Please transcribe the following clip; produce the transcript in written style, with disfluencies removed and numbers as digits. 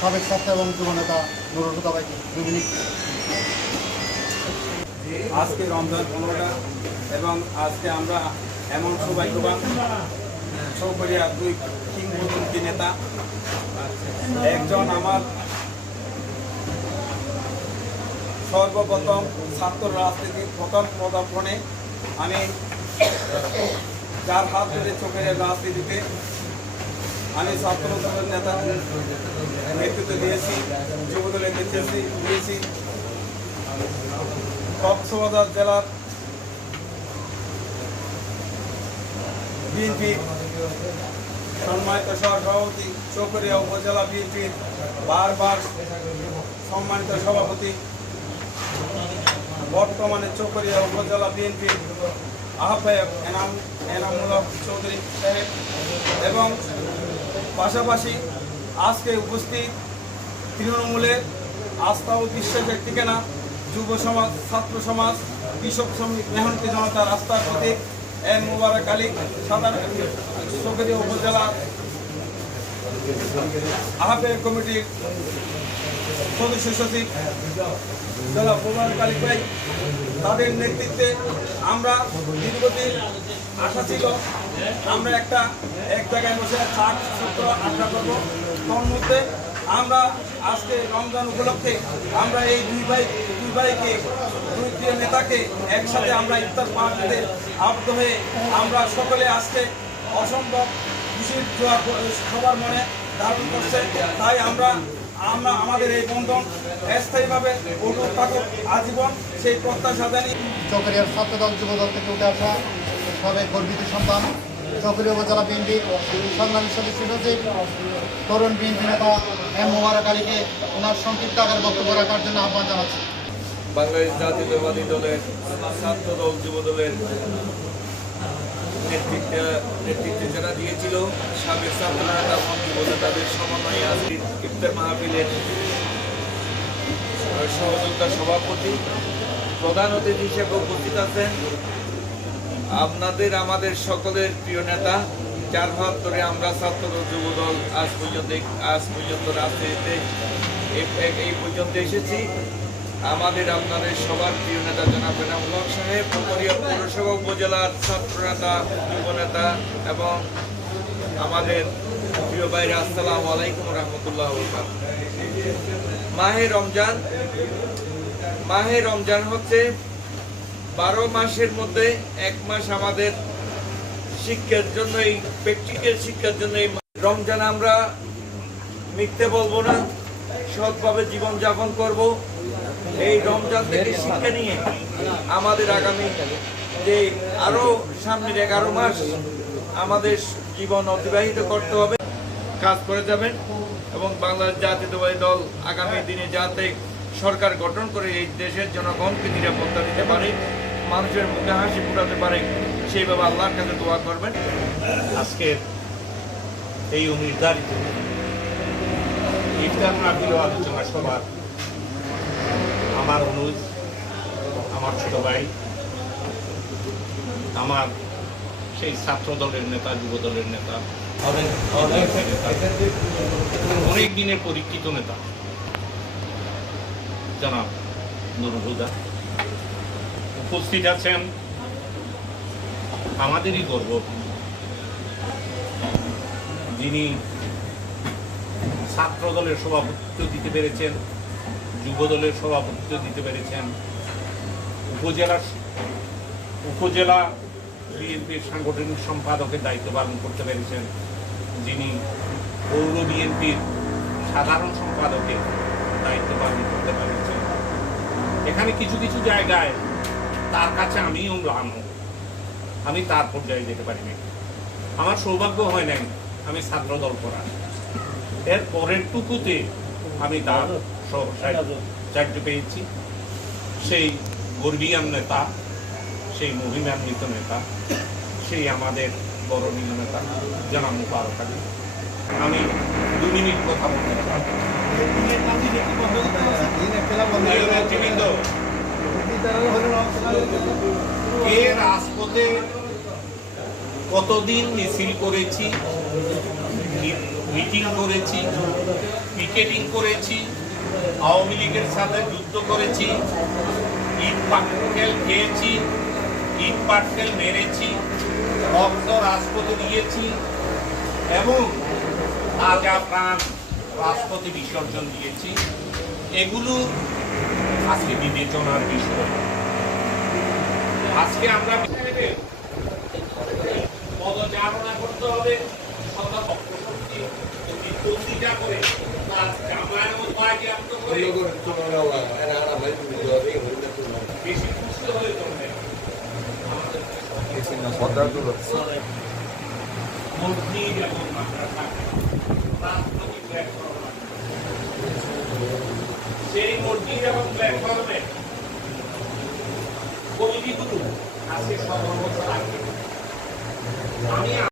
সাবেক ছাত্র এবং যুবনেতা নুরুল হুদা ভাইকে 2 মিনিট। আজকে রমজান 15টা এবং আজকে আমরা এমন সৌভাগ্যবান চৌকরিয়া 2 কিংবদন্তি নেতা, একজন আমার সর্বপ্রথম ছাত্র রাজনীতির প্রথম পদার্পণে আমি যার হাত ধরে চৌকরিয়া রাজনীতিতে আমি ছাত্র দলের নেতা নেতৃত্ব দিয়েছি, যুবদলের নেতৃত্ব দিয়েছি। কক্সবাজার জেলার বিএনপি সম্মানিত সভাপতি, চৌকরিয়া উপজেলা বিএনপির বারবার সম্মানিত সভাপতি, বর্তমানে চৌকরিয়া উপজেলা বিএনপির আহ্বায়ক এনামুল্লাহ চৌধুরী সাহেব এবং পাশাপাশি আজকে উপস্থিত তৃণমূলের আস্থা ও বিশ্বাসের ঠিকানা যুব সমাজ, ছাত্র সমাজ, কৃষক শ্রমিক, মেহনতি জনতার রাস্তার প্রতীক এম মোবারক আলী, সাধারণ চৌকরিয়া উপজেলা আহ্বায়ক কমিটির সদস্য সচিব জনাব মোবারক আলী ভাই, তাদের নেতৃত্বে আমরা দীর্ঘদিন আশা ছিল আমরা এক জায়গায় বসে চাট সূত্র আড্ডা করবো। তার মধ্যে আমরা আজকে রমজান উপলক্ষে আমরা এই দুই ভাইকে, দুই প্রিয় নেতাকে একসাথে আমরা ইফতার পার্টিতে আবদ্ধ হয়ে আমরা সকলে আজকে অসম্ভব খুশি সবার মনে ধারণ করছে। তাই আমরা আমাদের এই বন্ধন স্থায়ীভাবে অটুট থাকুক আজীবন, সেই প্রত্যাশা জানিয়ে চৌকরিয়ার ছাত্রদল যুবদল থেকে উঠে আসা সাবেক গর্বিত সন্তান চৌকরিয়া উপজেলা বিএনপির সংগ্রামী সদস্য সচিব, তরুণ বিএনপি নেতা এম মোবারক আলীকে ওনার সংক্ষিপ্ত আকারে বক্তব্য রাখার জন্য আহ্বান জানাচ্ছি। বাংলাদেশ জাতীয়তাবাদী দলের ছাত্রদল যুবদলের নেতৃত্বে যারা দিয়েছিল সাবেক ছাত্ররা বলে তাদের সমন্বয়ে আজকে ইফতার মাহফিলের সহযোগিতা সভাপতি, প্রধান অতিথি হিসেবে উপস্থিত আছেন আমাদের সকলের প্রিয় নেতা, যার হাত ধরে আমরা ছাত্রদল যুবদল আজ পর্যন্ত রাজনীতিতে এই পর্যন্ত এসেছি। আপনাদের সবার প্রিয় নেতা জনাব এনামুল্লাহ সাহেব, চৌকরিয়া পৌরসভা উপজেলার ছাত্র নেতা, যুব নেতা এবং আমাদের প্রিয় ভাইরা, আসসালামু আলাইকুম রহমতুল্লাহ। মাহে রমজান হচ্ছে 12 মাসের মধ্যে 1 মাস আমাদের শিক্ষার জন্য, এই প্র্যাকটিক্যাল শিক্ষার জন্য এই রমজান আমরা মিথ্যে বলবো না, সৎভাবে জীবনযাপন করব। এই রমজান থেকে শিক্ষা নিয়ে আমাদের আগামী যে আরো সামনের 11 মাস আমাদের জীবন অতিবাহিত করতে হবে, কাজ করে যাবেন এবং বাংলাদেশ জাতীয়তাবাদী দল আগামী দিনে যাতে সরকার গঠন করে এই দেশের জনগণকে নিরাপত্তা দিতে পারে, মানুষের মুখে হাসি ফুটাতে পারে, সেইভাবে আল্লাহর কাছে দোয়া করবেন। আজকের এই নির্ধারিত ইফতার মাহফিল আলোচনা সভা আমার অনুজ, আমার ছোট ভাই, আমার সেই ছাত্র দলের নেতা, যুব দলের নেতা, অনেক দিনের পরীক্ষিত নেতা জনাব নুরুল হুদা উপস্থিত আছেন। আমাদেরই গর্ব যিনি ছাত্র দলের সভাপতিত্ব দিতে পেরেছেন, যুব দলের সভাপতিত্ব দিতে পেরেছেন, উপজেলা বিএনপির সাংগঠনিক সম্পাদকের দায়িত্ব পালন করতে পেরেছেন, যিনি পৌর বিএনপির সাধারণ সম্পাদকের দায়িত্ব পালন করতে পেরেছেন। এখানে কিছু কিছু জায়গায় তার কাছে আমিও আমি তার পর্যায়ে যেতে পারিনি। আমার সৌভাগ্য হয় নাই আমি ছাত্র দল করা, এর পরের টুকুতে আমি তার সাহায্য পেয়েছি। সেই গর্বিয়ান নেতা, সেই মহিমান্বিত নেতা, সেই আমাদের গৌরবীয় নেতা জনাব মুবারক আলী। আমি 2 মিনিট কথা বলতে চাই। নেতৃবৃন্দ, কে রাজপথে কতদিন মিছিল করেছি, মিটিং করেছি, পিকেটিং করেছি, আওয়ামী লীগের সাথে যুদ্ধ করেছি, ইট পাটকেল খেয়েছি, ইট পাটকেল মেরেছি, রক্ত রাজপথে দিয়েছি এবং তাজা প্রাণ রাজপথে বিসর্জন দিয়েছি। এগুলো আজকে বিবেচনার বিষয়। আজকে আমরা পদচারণা করতে হবে, প্রতিটা করে তার জামায়ের মতো আগে আপনি করে বেশি সুস্থ হয়ে চলবে। মসজিদ এবং মাদ্রাসা রাজনৈতিক প্ল্যাটফর্ম, সেই মসজিদ এবং প্ল্যাটফর্মে কমিটিগুলো আজকে 17 বছর আগে আমি